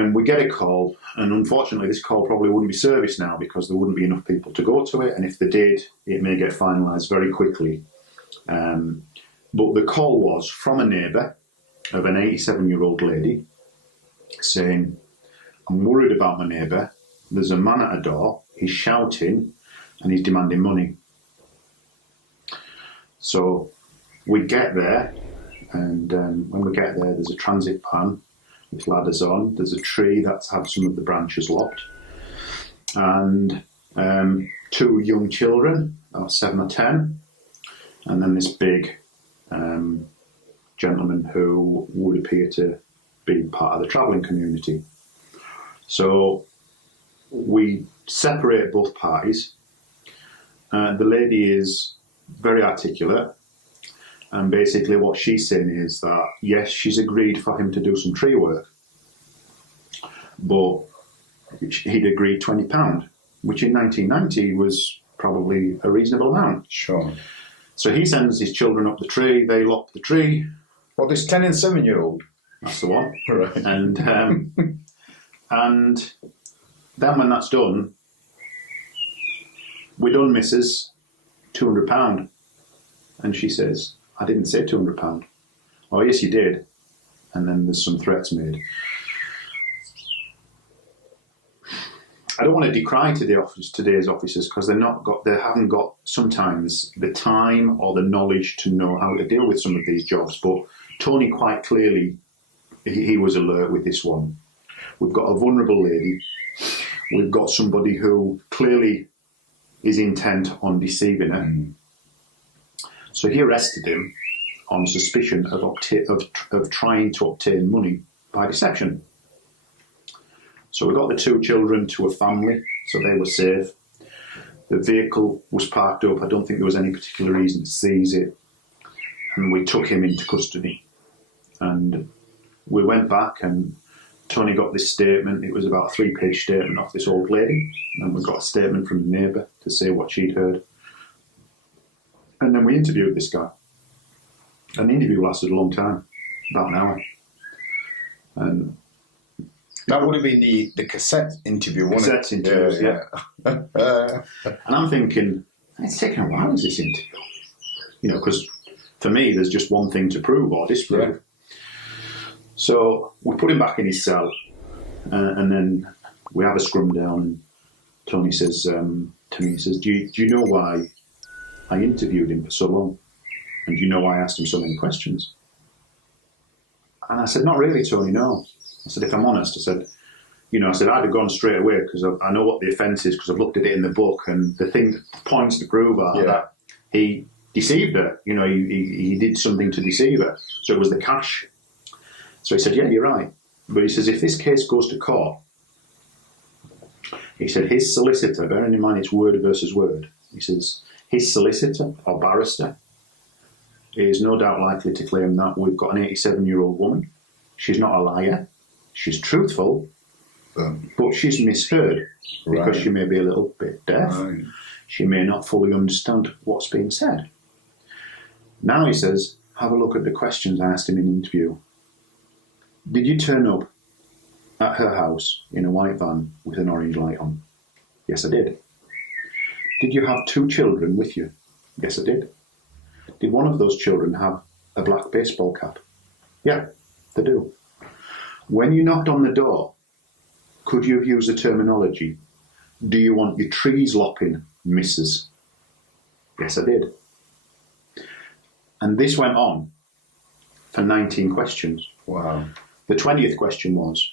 And we get a call, and unfortunately this call probably wouldn't be serviced now because there wouldn't be enough people to go to it, and if they did, it may get finalised very quickly. But the call was from a neighbour of an 87-year-old lady saying, I'm worried about my neighbour, there's a man at a door, he's shouting and he's demanding money. So we get there, and when we get there, there's a transit van with ladders on, there's a tree that's had some of the branches lopped, and 2 young children, about 7 or 10, and then this big gentleman who would appear to be part of the travelling community. So we separate both parties. The lady is very articulate, and basically what she's saying is that yes, she's agreed for him to do some tree work, but he'd agreed £20, which in 1990 was probably a reasonable amount. Sure. So he sends his children up the tree, they lop the tree. Well, this 10 and 7-year-old. That's the one. Right. And then when that's done, we're done, missus, £200. And she says, I didn't say £200. Oh, yes, you did. And then there's some threats made. I don't want to decry to today's officers because they haven't got sometimes the time or the knowledge to know how to deal with some of these jobs. But Tony quite clearly, he was alert with this one. We've got a vulnerable lady. We've got somebody who clearly is intent on deceiving her. So he arrested him on suspicion of trying to obtain money by deception. So we got the 2 children to a family, so they were safe. The vehicle was parked up. I don't think there was any particular reason to seize it. And we took him into custody. And we went back, and Tony got this statement. It was about a 3-page statement off this old lady. And we got a statement from the neighbour to say what she'd heard. And then we interviewed this guy. And the interview lasted a long time, about an hour. And that would have been the cassette interview, wasn't it? Cassette interviews, yeah. And I'm thinking, it's taken a while, is this interview? You know, because for me, there's just one thing to prove or disprove. Yeah. So we put him back in his cell, and then we have a scrum down. And Tony says to me, he says, do you know why I interviewed him for so long? And do you know why I asked him so many questions? And I said, not really, Tony, no. I said, if I'm honest, I said, I'd have gone straight away because I know what the offence is because I've looked at it in the book, and the points to prove are that he deceived her. You know, he did something to deceive her. So it was the cash. So he said, yeah, you're right. But he says, if this case goes to court, he said, his solicitor, bearing in mind it's word versus word, he says, his solicitor or barrister is no doubt likely to claim that we've got an 87-year-old woman. She's not a liar. She's truthful, but she's misheard because she may be a little bit deaf. Right. She may not fully understand what's being said. Now he says, have a look at the questions I asked him in the interview. Did you turn up at her house in a white van with an orange light on? Yes, I did. Did you have 2 children with you? Yes, I did. Did one of those children have a black baseball cap? Yeah, they do. When you knocked on the door, could you have used the terminology, do you want your trees lopping, missus? Yes, I did. And this went on for 19 questions. Wow. The 20th question was,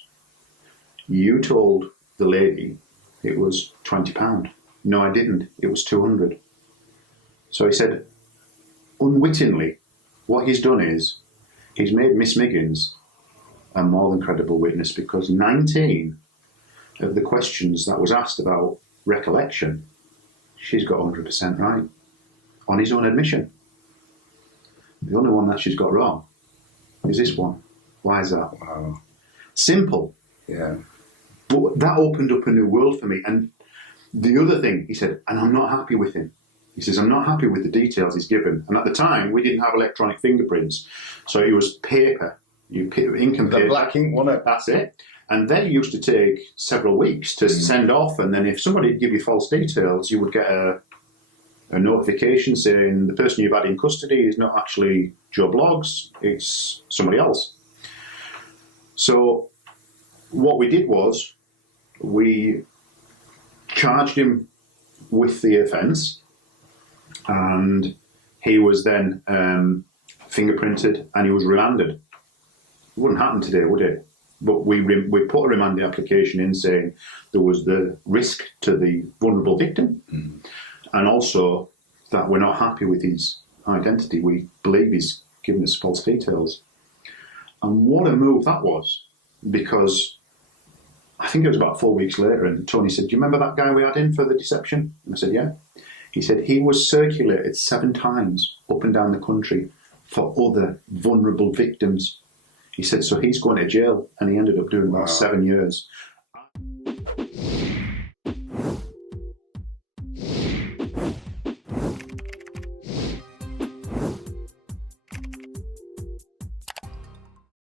you told the lady it was £20. No, I didn't. It was 200. So he said, unwittingly, what he's done is he's made Miss Miggins a more than credible witness because 19 of the questions that was asked about recollection, she's got 100% right on his own admission. The only one that she's got wrong is this one. Why is that? Wow. Simple. Yeah. But that opened up a new world for me. And the other thing, he said, and I'm not happy with him. He says, I'm not happy with the details he's given. And at the time, we didn't have electronic fingerprints. So it was paper. Ink and paper. The black ink, wasn't it? That's it. And they used to take several weeks to send off, and then if somebody would give you false details, you would get a notification saying the person you've had in custody is not actually Joe Bloggs, it's somebody else. So what we did was we charged him with the offence, and he was then fingerprinted and he was remanded. It wouldn't happen today, would it? But we put a remand application in saying there was the risk to the vulnerable victim, and also that we're not happy with his identity. We believe he's given us false details. And what a move that was, because I think it was about 4 weeks later, and Tony said, "Do you remember that guy we had in for the deception?" And I said, "Yeah." He said he was circulated 7 times up and down the country for other vulnerable victims. He said, so he's going to jail, and he ended up doing about 7 years.